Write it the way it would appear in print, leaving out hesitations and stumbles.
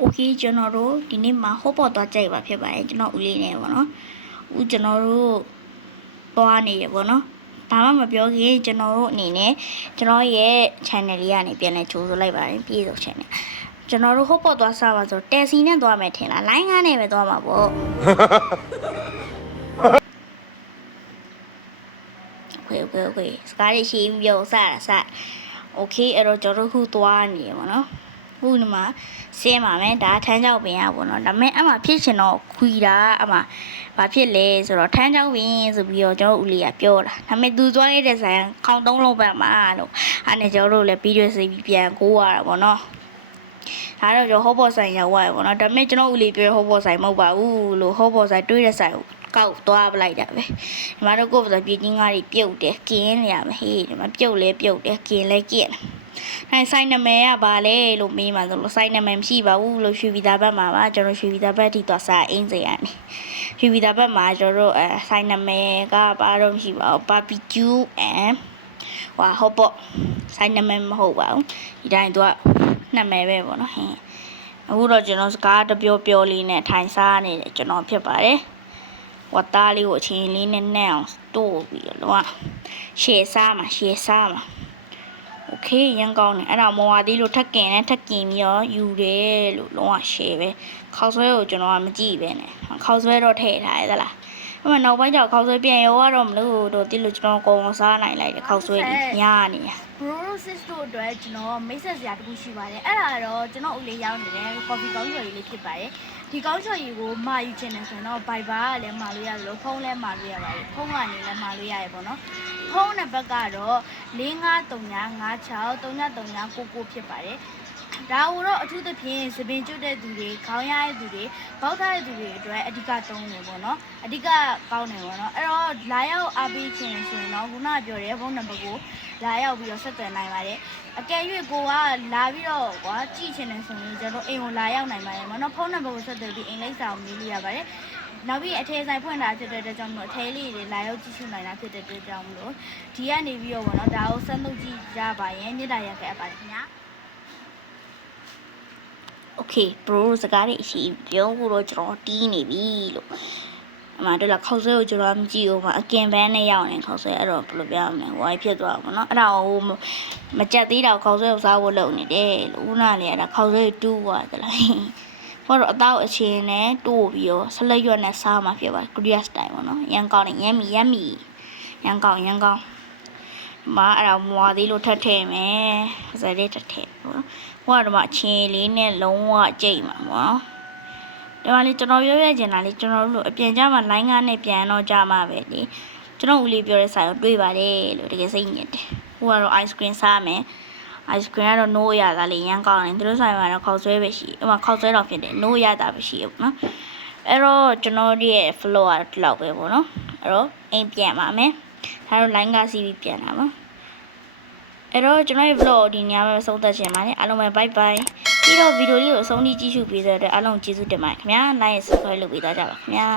โอเคကျွန်တော်တို့ဒီနေ့မှာဟောပေါ်သွားကြိုက်ပါဖြစ်ပါတယ်ကျွန်တော်ဦးလေးနဲ့ပေါ့နော်ဦးကျွန်တော်တို့သွားနေရပေါ့နော်ဘာမှမပြောခင်ကျွန်တော်တို့အနေနဲ့ကျွန်တော်ရဲ့ channel လေးကနေပြန်လဲချိုးဆိုလိုက်ပါတယ်ပြည်စုံ channel ကျွန်တော်တို့ဟောပေါ်သွားစားပါဆိုတယ်စီနဲ့သွားမယ်ထင်လားလိုင်းကားနဲ့ပဲသွားမှာပေါ့โอเคစကားလေးရှင်းပြောစโอเคအဲ့တော့ကျွန်တော်တို့ခုသွားနေရပေါ့နော်ခုဒီမှာဆင်းပါမယ်ဒါထမ်းကြောက်ပင်ရပေါ့နော်ဒါပေမဲ့အမှဖြစ်ချင်တော့ခွီတာအမှဘာဖြစ်လဲဆိုတော့ထမ်းကြောက်ပင်ဆိုပြီးတော့ကျွန်တော်ဦးလေးကပြောတာဒါပေမဲ့သူသွားလိုက်တဲ့ဆိုင်ခေါင်းသုံးလုံးပဲမှာလို့အဲ့နဲ့ကျွန်တော်တို့လည်းပြီးတွေ့စီပြီးပြန်ကိုးရတာပေါ့နော်ဒါတော့ကျွန်တော်ဟောပေါ်ဆိုင်ရောက်သွားရပေါ့နော်ဒါပေမဲ့ကျွန်တော်ဦးလေးပြောဟောပေါ်ဆိုင်မဟုတ်ပါဘူးလို့ဟောပေါ်ဆိုင်တွေးတဲ့ဆိုင်ကိုကောက်သွားပလိုက်တာပဲဒီမှာတော့ကိုယ်ဆိုပြည်ကြီးငါးတွေပြုတ်တယ်ကင်းနေရမဟေးဒီမှာပြုတ်လဲပြုတ်တယ်ကင်းလဲကင်းဆိုင်နာမည်ကဘာလဲလို့မေးမှဆိုလို့ဆိုင်နာမည်မရှိပါဘူးလို့ရွှေပြည်သားဘက်မှာပါကျွန်တော်ရွှေပြည်သားဘက်ထိသွားစားအင်းစရာနေရွှေပြည်သားဘက်မှာကျွန်တော်ဆိုင်နာမည်ကဘာတော့မရှိပါဘူး barbecue and ဟုတ်ပေါ့ဆိုင်နာမည်မဟုတ်ပါဘူးဒီတိုင်းသူကနာမည်ပဲပေါ့နော်ဟင်းအခုတော့ကျွန်တော်စကားတပြောလေးနဲ့ထိုင်စားနေတယ်ကျွန်တော်ဖြစ်ပါတယ်ဝတ်သားလေးကိုအချင်းလေးနဲ့နဲ့အောင်တိုးပြီးတော့ရှယ်စားမှာโอเคရန်ကောင်းတယ်အဲ့ဒါမော်ဝါသေးလို့ထက်ကင်ပြီးတော့ယူတယ်လို့လုံးဝရှယ်ပဲခေါက်ဆွဲကိုကျွန်တော်ကမကြည့်ပဲနဲ့ခေါက်ဆွဲတော့ထည့်ထားရသလားအဲ့မှာနောက်ပိုင်းကျတော့ခေါက်ဆွဲပြန်ရောတော့မလို့တော့တိလို့ကျွန်တော်အကုန်စားနိုင်လိုက်တယ်ခေါက်ဆွဲကြီးညားနေရ Bro sis တို့အတွက်ကျွန်တော်မိတ်ဆက်စရာတခုရှိပါတယ်အဲ့ဒါတော့ကျွန်တော်ဦးလေးရောက်နေတဲ့ coffee ကောင်းချော်ရည်လေးဖြစ်ပါတယ်ဒီကောင်းချော်ရည်ကိုမှာယူချင်တယ်ဆိုရင်တော့ Viber ကလည်းမှာလို့ရတယ်လို့ဖုန်းလည်းမှာလို့ရပါတယ်ဖုန်းကနေလည်းမှာလို့ရတယ်ပေါ့နော်ဖုန်းနံပါတ်ကတော့453956393999ဖြစ်ပါတယ်ဒါကိုတော့အထူးသဖြင့်စပင်ကျွတ်တဲ့သူတွေခေါင်းရတဲ့သူတွေပေါက်ထားတဲ့သူတွေအတွက်အဓိကသုံးတယ်ပေါ့နော်အဓိကကောင်းတယ်ပေါ့နော်အဲ့တော့လာရောက်အားပေးခြင်းဆိုရင်တော့ခုနကပြောတဲ့ဖုန်းနံပါတ်ကိုလာရောက်ပြီးတော့ဆက်သွယ်နိုင်ပါတယ်အကယ်၍ကိုကလာပြီးတော့ကြည့်ချင်တယ်ဆိုရင်ကျွန်တော်အိမ်ကိုလာရောက်နိုင်ပါတယ်ပေါ့နော်ဖုန်းနံပါတ်ကိုဆက်သွယ်ပြီးအိမ်လိပ်စာကိုမေးလို့ရပါတယ်နောက်ပြီးအထည်ဆိုင်ဖွင့်တာဖြစ်တဲ့အတွက်ကြောင့်မလို့အထည်လေးတွေလာရောက်ကြည့်ရှုနိုင်တာဖြစ်တဲ့အတွက်ကြောင့်မလို့ဒီကနေပြီးတော့ပေါ့နော်ဒါကိုဆက်လုပ်ကြည့်ကြပါရင်မြေတားရခဲ့အပ်ပါတယ်ခင်ဗျာโอเค bro စကားလေးရှိပြောဖို့တော့ကျွန်တော်တီးနေပြီလို့အမှတော့ခေါက်ဆွဲကိုကျွန်တော်မကြည့်ဘူးမှာအကင်ဘန်းနဲ့ရောက်နေခေါက်ဆွဲအဲ့တော့ဘယ်လိုပြောရမလဲဟိုဖြစ်သွားပါတော့အဲ့ဒါကိုမကြက်သေးတော့ခေါက်ဆွဲကိုစားဖို့လုပ်နေတယ်လို့ဦးနာလေအဲ့ဒါခေါက်ဆွဲတူးသွားတယ်လားဟောတော့အတော့အချင်းနဲ့တိုးပြီးတော့ဆလက်ရွက်နဲ့စားမှာဖြစ်ပါတယ်ကိုရီးယားစတိုင်ပေါ့နော်ရန်ကောင်းနေရမ်းမီရန်ကောင်းမအဲ့ဒါမွာသေးလို့ထပ်ထည့်မယ်ဇာလေးထပ်ထည့်ပေါ့ဟိုကတော့အချင်းလေးနဲ့လုံးဝကြိတ်မှာပေါ့ဒီမှာလေကျွန်တော်ပြောချင်တာလေကျွန်တော်တို့အပြန်ကြမှာလိုင်းကားနဲ့ပြန်တော့ကြမှာပဲလေကျွန်တော်ဦးလေးပြောတဲ့ဆိုင်ကိုတွေးပါတယ်လို့တကယ်စိတ်ညစ်တယ်ဟိုကတော့ ice cream စားမယ် ice cream ကတော့ no ရတာလေရမ်းကောင်းတယ်သူတို့ဆိုင်မှာတော့ခေါက်ဆွဲပဲရှိခေါက်ဆွဲတော့ဖြစ်တယ် no ရတာပဲရှိဘူးနော်အဲ့တော့ကျွန်တော်တို့ရဲ့ flow ကတော့ဒီလောက်ပဲပေါ့နော်အဲ့တော့အိမ်ပြန်ပါမယ်ဒါတော့ line ကားစီးပြီးပြန်တာပါအဲ့တော့ကျွန်တော်ရဲ့ vlog ဒီညမှာဆုံးသက်ချင်ပါတယ်အားလုံးပဲ bye bye ပြီးတော့ဗီဒီယိုလေးကိုအဆုံးထိကြည့်ရှုပေးတဲ့အတွက်အားလုံးကျေးဇူးတင်ပါတယ်ခင်ဗျာ like subscribe လုပ်ပေးကြပါခင်ဗျာ